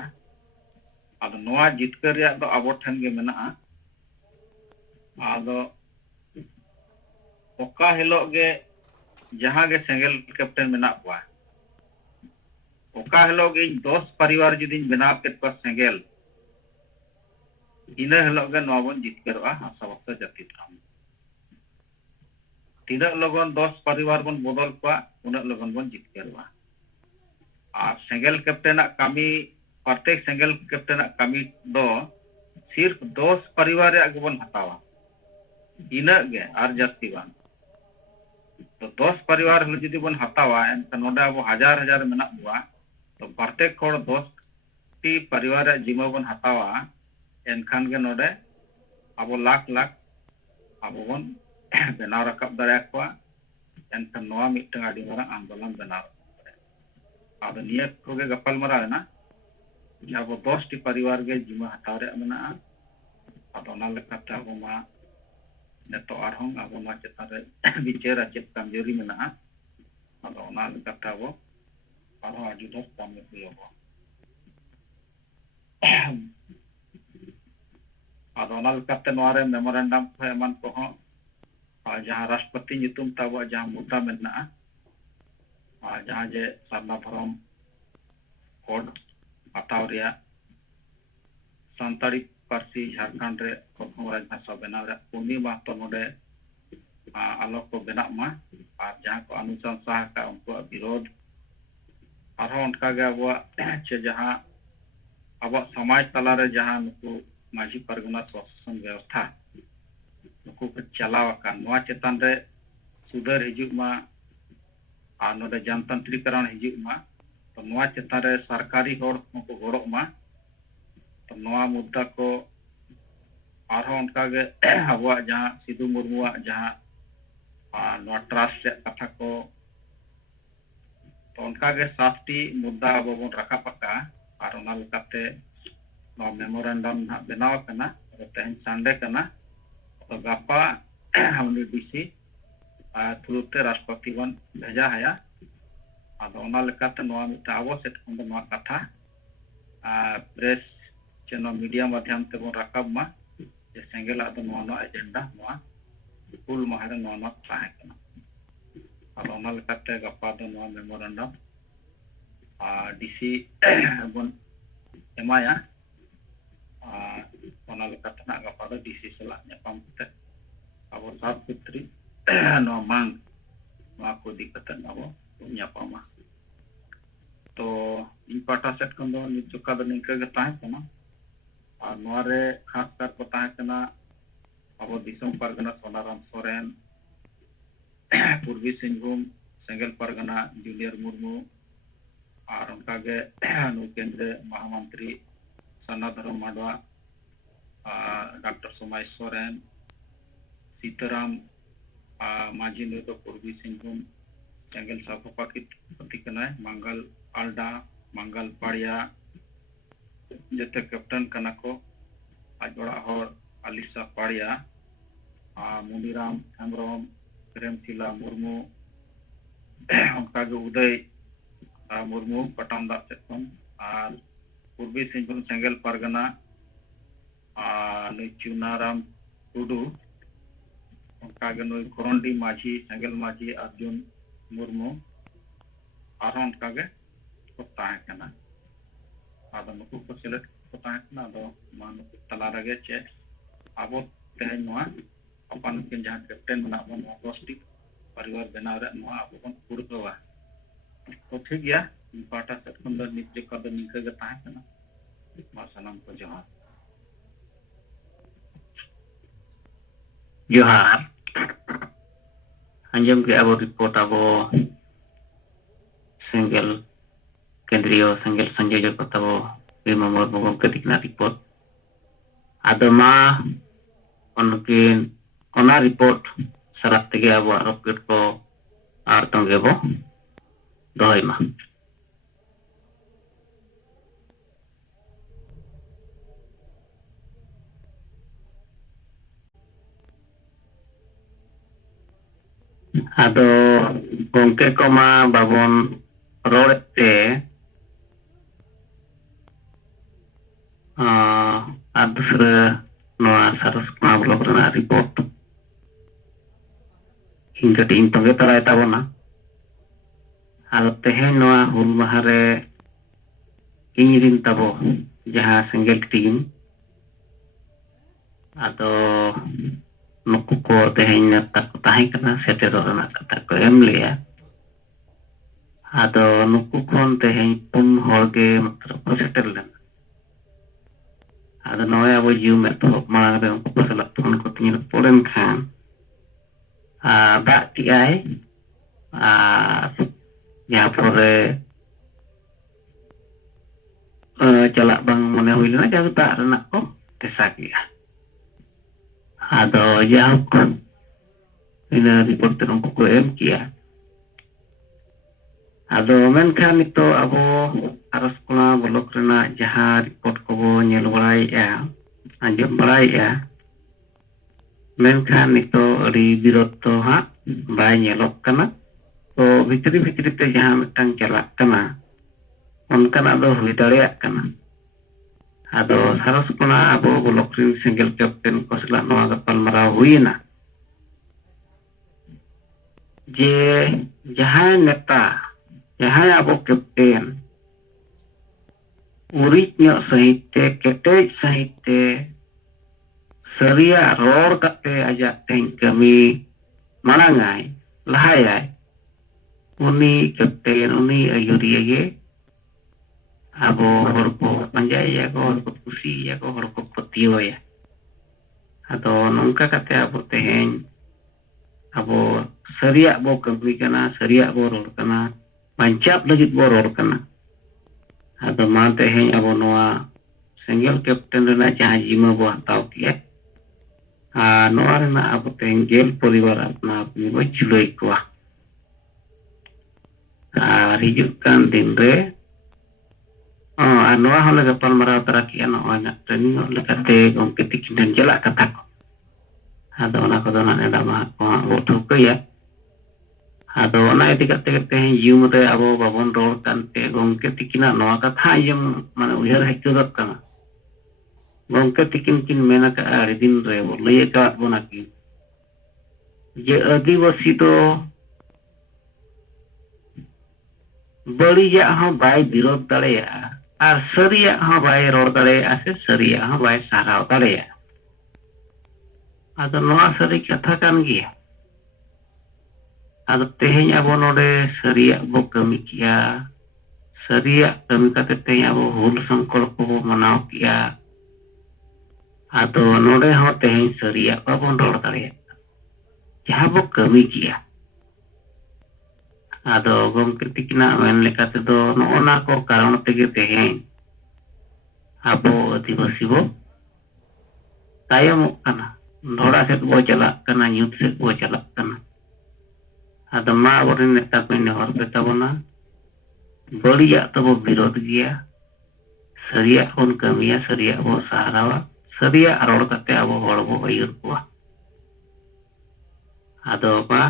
ᱟᱫᱚ ᱱᱚᱣᱟ ᱡᱤᱛᱠᱟᱹᱨ ᱨᱮᱭᱟᱜ ᱫᱚ ᱟᱵᱚ ᱴᱷᱮᱱ ᱜᱮ ᱢᱮᱱᱟᱜᱼᱟ ᱟᱫᱚ ᱚᱠᱟ ᱦᱤᱞᱳᱜ ᱜᱮ ᱡᱟᱦᱟᱸ ᱜᱮ ᱥᱮᱸᱜᱮᱞ ᱠᱮᱯᱴᱮᱱ ᱢᱮᱱᱟᱜ ᱠᱚᱣᱟ ᱚᱠᱟ ᱦᱤᱞᱳᱜ ᱜᱮ 10 ᱯᱚᱨᱤᱵᱟᱨ ᱡᱩᱫᱤᱧ ᱵᱮᱱᱟᱣ ᱠᱮᱫ ᱠᱚᱣᱟ ᱥᱮᱸᱜᱮᱞ ᱤᱱᱟᱹ ᱦᱤᱞᱳᱜ ᱜᱮ ᱱᱚᱣᱟ ᱵᱚᱱ ᱡᱤᱛᱠᱟᱹᱨᱚᱜᱼᱟ ᱦᱟᱥᱟ ᱵᱷᱟᱥᱟ ᱡᱟᱹᱛᱤ ᱫᱷᱚᱨᱚᱢ ᱛᱤᱱᱟᱹᱜ ᱞᱚᱜᱚᱱ 10 ᱯᱚᱨᱤᱵᱟᱨ ᱵᱚᱱ ᱵᱚᱫᱚᱞ ᱠᱚᱣᱟ ᱩᱱᱟᱹᱜ ᱞᱚᱜᱚᱱ ᱵᱚᱱ ᱡᱤᱛᱠᱟᱹᱨᱚᱜᱼᱟ ᱟᱨ ᱥᱮᱸᱜᱮᱞ ᱠᱮᱯᱴᱮᱱᱟᱜ ᱠᱟᱹᱢᱤ प्रत्येक सेंगल कैप्टन कमी दो सिर्फ 10 परिवार रे गेबन हतावा इना गे आर जास्ती बान तो 10 परिवार जदि बन हतावा एनखान नोडे अब हजार हजार मेना बुआ तो प्रत्येक खोड़ 10 टी परिवार रे जिम्मा बन हतावा एनखान गे नोडे अब लाख लाख अब बन बेनाव रकब दाड़ा कोआ एनखान नोआ मिटन आदि मारा आंदोलन बेनाव अब निया कोगे गपल मरा ना अब 10 टी परिवार के जिम्मा हताव रे मेना अब ओना लेकाते अब मा नेतो आरहं अब मा चेतान रे विचार चेत कमजोरी मेना अब ओना लेकाते अब आरो आदि दस काम हुयो अब ओना लेकाते नोआ रे मेमोरेंडम को एमान को हो जहां राष्ट्रपति नितुम ताबो जहां मुद्दा मेना जहां जे सारना धर्म कोड हताव रिया संताड़ी पार्सी झारखंड रे प्रथम राजभाषा बनाव रे पुनी महतो नोडे आलोक को बेना मा और जहां को अनुशंसा का उनको विरोध और उनका गे अब चे जहां अब समाज तला रे जहां नुकु माझी परगना शासन व्यवस्था नुकु को चलाव का नोआ चेतन रे सुधर हिजुक मा और नोडे जनतंत्रीकरण हिजुक मा तो नोआ चेतन रे सरकारी होड़ को गोड़ो मा तो नोआ मुद्दा को और उनका गे अब जहां सिद्धू मुर्मू जहां नोआ ट्रस्ट से कथा को तो उनका गे 7टी मुद्दा अब बन रखा पका और ओना लकाते नोआ मेमोरेंडम ना बनाव कना तेहन संडे कना तो गापा हमने डीसी थ्रुते राष्ट्रपति बन भेजा है आदो ओना लकाते नोआ मिटा आबो सेट खंद नोआ कथा प्रेस चैनल मीडिया माध्यम ते बन रकाब मा जे सेंगेल आदो नोआ एजेंडा नोआ हुल माहरे नोआ ताहे कना आदो ओना लकाते गपा दो नोआ मेमोरेंडम डीसी बन एमाया ओना लकाते ना गपा दो डीसी सला नेपाम ते आबो सात पुत्री नोआ मांग नोआ को दिक्कत नाबो ᱧᱟᱯᱟᱢᱟ तो इन पाटा सेट खन दो निचुका दो निंका गे ताहे कना और नोआ रे खास कर को ताहे कना अब दिसम परगना सोनाराम सोरेन पूर्वी सिंहभूम सेंगेल परगना जूनियर मुर्मू और उनका गे केंद्र महामंत्री सनाधरम माडवा डॉक्टर सोमाय सोरेन सीताराम माजी नुदो पूर्वी सिंहभूम सेंगेल सभापति मंगल आलडा मंगल पाड़िया जते कैप्टन कना को आज बड़ा और अलिसा पाड़िया मुनीराम हेम्ब्रम प्रेमशिला मुर्मू उनका जो उदय मुर्मू पटाम दा सेकम और पूर्वी सिंहभूम सेंगेल परगना चुनाराम टुडू उनका नुई कोरंडी माझी सेंगेल माझी अर्जुन मुर्मू और उनका गे को ताहे कना आदो नुकु को सिलेक्ट को ताहे कना आदो मान तला रगे चे आबो तेहन नोआ अपन के जहां कैप्टन बना बन 10 टी परिवार बनाव रे नोआ आबो बन पुरकवा तो ठीक गया पाटा सेट खन दो नित्य का दो निका गे ताहे कना मा सलाम को जोहार अंजम के अब रिपोर्ट अब सेंगेल केंद्रीय सेंगेल संयोजक तब बीमा मुर्मू गमके दिखना रिपोर्ट आदमा उनकिन ओना रिपोर्ट सराप तेगे अब रॉकेट को आर तंगे बो दोयमा आदो गमके को मा बाबन रोडते ᱩᱥᱨᱟ नोआ सरस कोना ब्लॉक रना रिपोर्ट हिंगटी इन तंगे तराय ताबोना आदो तेहेन नोआ हुल माहारे इंगिरिन ताबो जहां सेंगेल टीम आदो नुकु को तेहेन नेता को ताहें कना सेटेरो रना कथा को एम लिया आदो नुकु कोन तेहेन पुन होगे मतलब को सेटल लेना ada noya bo jiu met to ma re ko salat ton ko tin polen khan ba ti ai ya pore chalak bang mone huilna ja ta rena ko tesak ya ado ya ko ina report ko em kia ado men khan ito abo aras kona bolok rena jaha report ko bo nyel barai ya anjum barai ya men khan ito ri birot to ha bai nyelok kana to vitri te jaha metang chalak kana onkan ado hui dareyak kana ado aras kona abo bolok rin single captain ko sila noa gapal marau huina je jaha neta jaha abo captain उरीच्ञ सहिते केटेज सहिते सरिया road कते आजा तें कमी मानांगाय लहायाय उनी captain उनी अयुरिया गे आबो हर को पंजाया को हर को कुसिया को हर को पतियोया आदो नंका कते आबो तें आबो सरिया बो कमी कना सरिया बो रोड कना पंचाब लगित बो रोड कना आदो माते हैं अब नोआ सिंगल कैप्टन रेना जहां जिम्मा बो हताव किया नोआ रेना अब तेंगेल परिवार अपना अपनी बो जुलई कुआ हिजुक कान दिन रे नोआ होले गपल मराव तरा किया नोआ ना training लेकाते गomke tikin jala kata ko आदो ना को दोना नेदा मा को बो ठुकया आदो ना इति कते कते युम रे अबो बाबन रोड कानते गomke तिकिना नोआ कथा यम माने उहर हेचुरत कना गomke तिकिन किन मेना का आरि दिन रे लय का बोना कि जे आदिवासी तो बड़िया हो बाय विरोध दड़ेया और सरिया हो बाय रोड दड़ेया से सरिया हो बाय साराव दड़ेया आदो नोआ सरी कथा कान गिया आदो तेहें अब नोडे सरिया बो कमी किया सरिया कमी कते तेहें अब हुल संकल्प को मनाव किया आदो नोडे हो तेहें सरिया बाबन रोड दड़ेया जहां बो कमी किया आदो गomke tikina men lekate do नोना को कारण तेगे तेहें आबो आदिवासी बो तायमोग kana धोड़ा से बो चला kana ᱧᱩᱛ से बो चला kana आदो मा बोरे नेता को नेहर पे तबना बड़िया तबो विरोध गया सरिया उन कमिया सरिया बो सहारावा सरिया रोड कते अबो होड़ बो अयुर कुआ आदो बा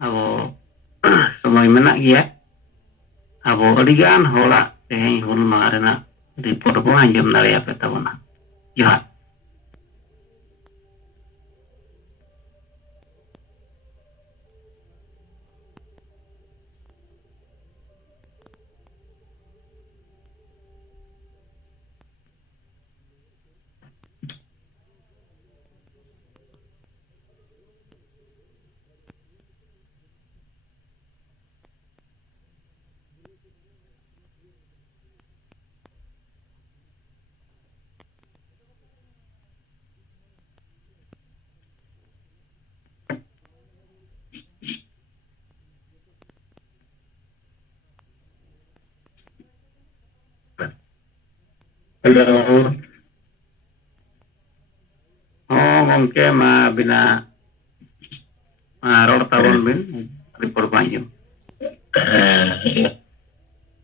अबो समय मेना गया अबो अडिगान होड़ा तेहें हुल मारेना रिपोर्ट बो अंजम दाड़ेया पे तबना जोहार हेलो गomke मा बिना रोड ताबन बिन रिपोर्ट बांजम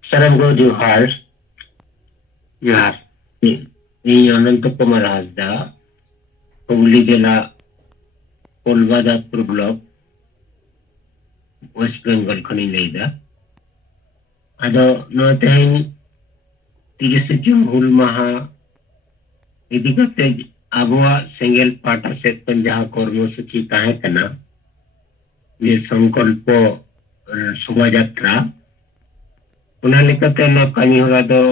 Salam go Johar. जोहार Ni Anant Kumar Hasda, Hungli Jela, Kolbadapur Block, West Bengal Khani Leida. Ado no tahin 30 June Hul Maha इदी कते आबुआ सेंगेल पाटा सेट खन जहां कर्मसूची ताहे कना ये संकल्प शोभा यात्रा उना लेकाते ना कमी होगा दो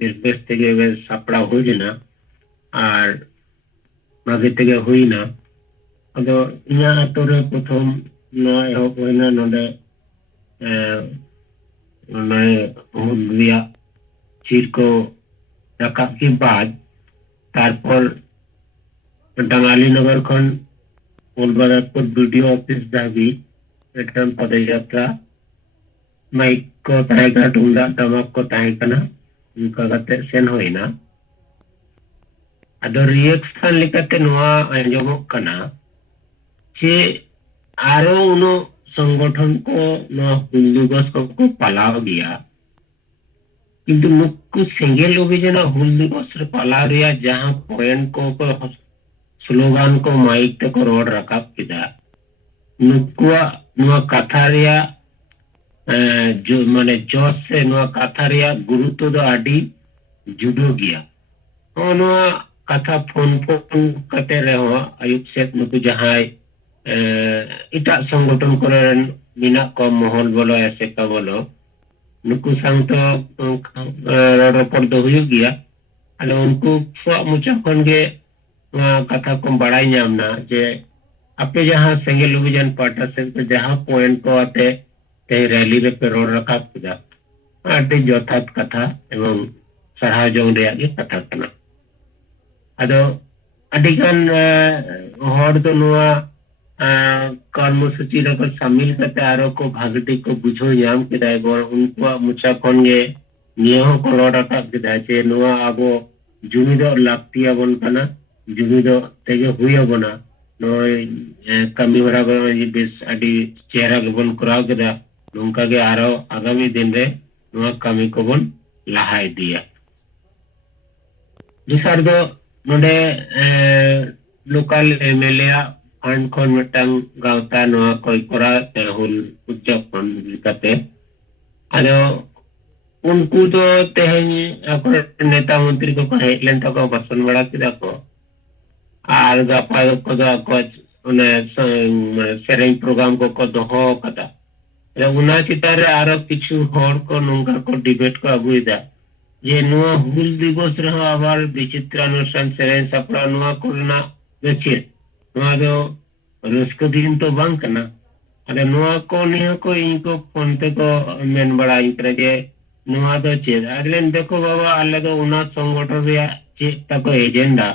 बेस तेगे वे सापड़ा हो जना और भागे तेगे हुई ना अदो इना अतोरे प्रथम ना एहब होइना नोडे हुलिया चीर को रकाब के बाद तारपर डांगाली नगर खन कोलबादापुर बीडीओ ऑफिस दाबी एटम पदयात्रा माइक को ताहेगा टुंडा टमाक को ताहेकना उनका गते सेन होइना अदो रिएक्शन लेकाते नोआ अंजमक कना जे आरो उनो संगठन को नोआ हुल दिवस को पालाव गया किंतु नुक्कु सेंगेल अभियान हुल दिवस रे पालाव रिया जहां पॉइंट को स्लोगान को माइक ते को रोड रकाब किदा नुक्कुआ नोआ कथा रिया जो माने जोश से नोआ कथा रिया गुरुत्व दो आडी जुडो गया नोआ कथा फोन कते रहो आयुक्त से नुकु जहां इटा संगठन करन बिना को महल बोलो ऐसे का बोलो नुकु संग तो रोपड़ दो हुई गया अले उनको मुचा खन के कथा को बड़ाई नामना जे अपने जहां सेंगेल अभियान पार्टा से जहां पॉइंट को आते ते रैली रे पे रोड रखा किदा आटे यथार्थ कथा एवं सराह जों रे आगे कथा कना अदो अडिगन हर दो नुआ कर्मसूची रे को शामिल करते आरो को भागटी को बुझो याम किदा एगोर उनको मुचा कोन गे नियो को रोड रखा किदा जे नुआ आबो जुमी दो लाक्तिया बन कना जुमी दो तेगे हुई बना नोय कमी बराबर ये बेस अडी चेहरा के बन कराव किदा नोंका के आरो आगामी दिन रे नोआ कमी को बन लहाई दिया दूसर दो नोडे लोकल एमएलए फंड खन मिटंग गावता नोआ कोई कोरा हुल उद्यापन लिकाते अदो उनको तो तेहन अपर नेता मंत्री को हेडलाइन तक भाषण बड़ा किदा को आर गापा को दो को उने सेरेंग प्रोग्राम को दोहो कदा उना चितारे आरो किछु हर को नोंका को डिबेट को अगुइदा जे नुआ हुल दिवस रहो आबार विचित्र अनुष्ठान सेरेंग सपड़ा नुआ कोरना बेचे नुआ दो रस्को दिन तो बांग कना अरे नुआ को नियो को इनको फोन ते को मेन बड़ा इतरे जे नुआ दो चेद अगलेन देखो बाबा अल्ले दो उना संगठन रिया चे तको एजेंडा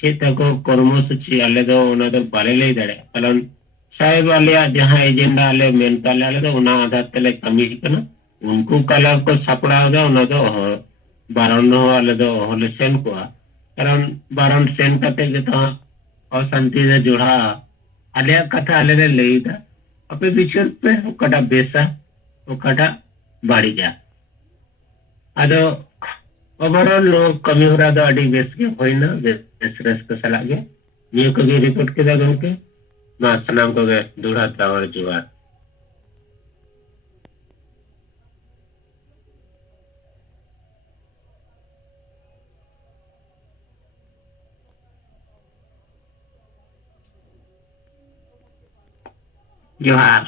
चे तको कर्मसूची अल्ले दो उना दो बाले ले दड़े कारण साहेब वाले जहां एजेंडा आले मेन काले आले तो उना आधार तले कमी कना उनको कला को सपड़ा होगा उना दो बारन वाले दो होले सेन को कारण बारन सेन कते के तो अशांति से जुड़ा आले कथा आले ले लेदा अपे बिचर पे कटा बेसा कटा बाड़ी जा अदो ओवरऑल लो कमी होरा दो अडी बेस के होइना बेस रस को सला के नियो को रिपोर्ट के दा गनके मा सनाम को गे दूढ़ा तावर जुगाड़ जोहार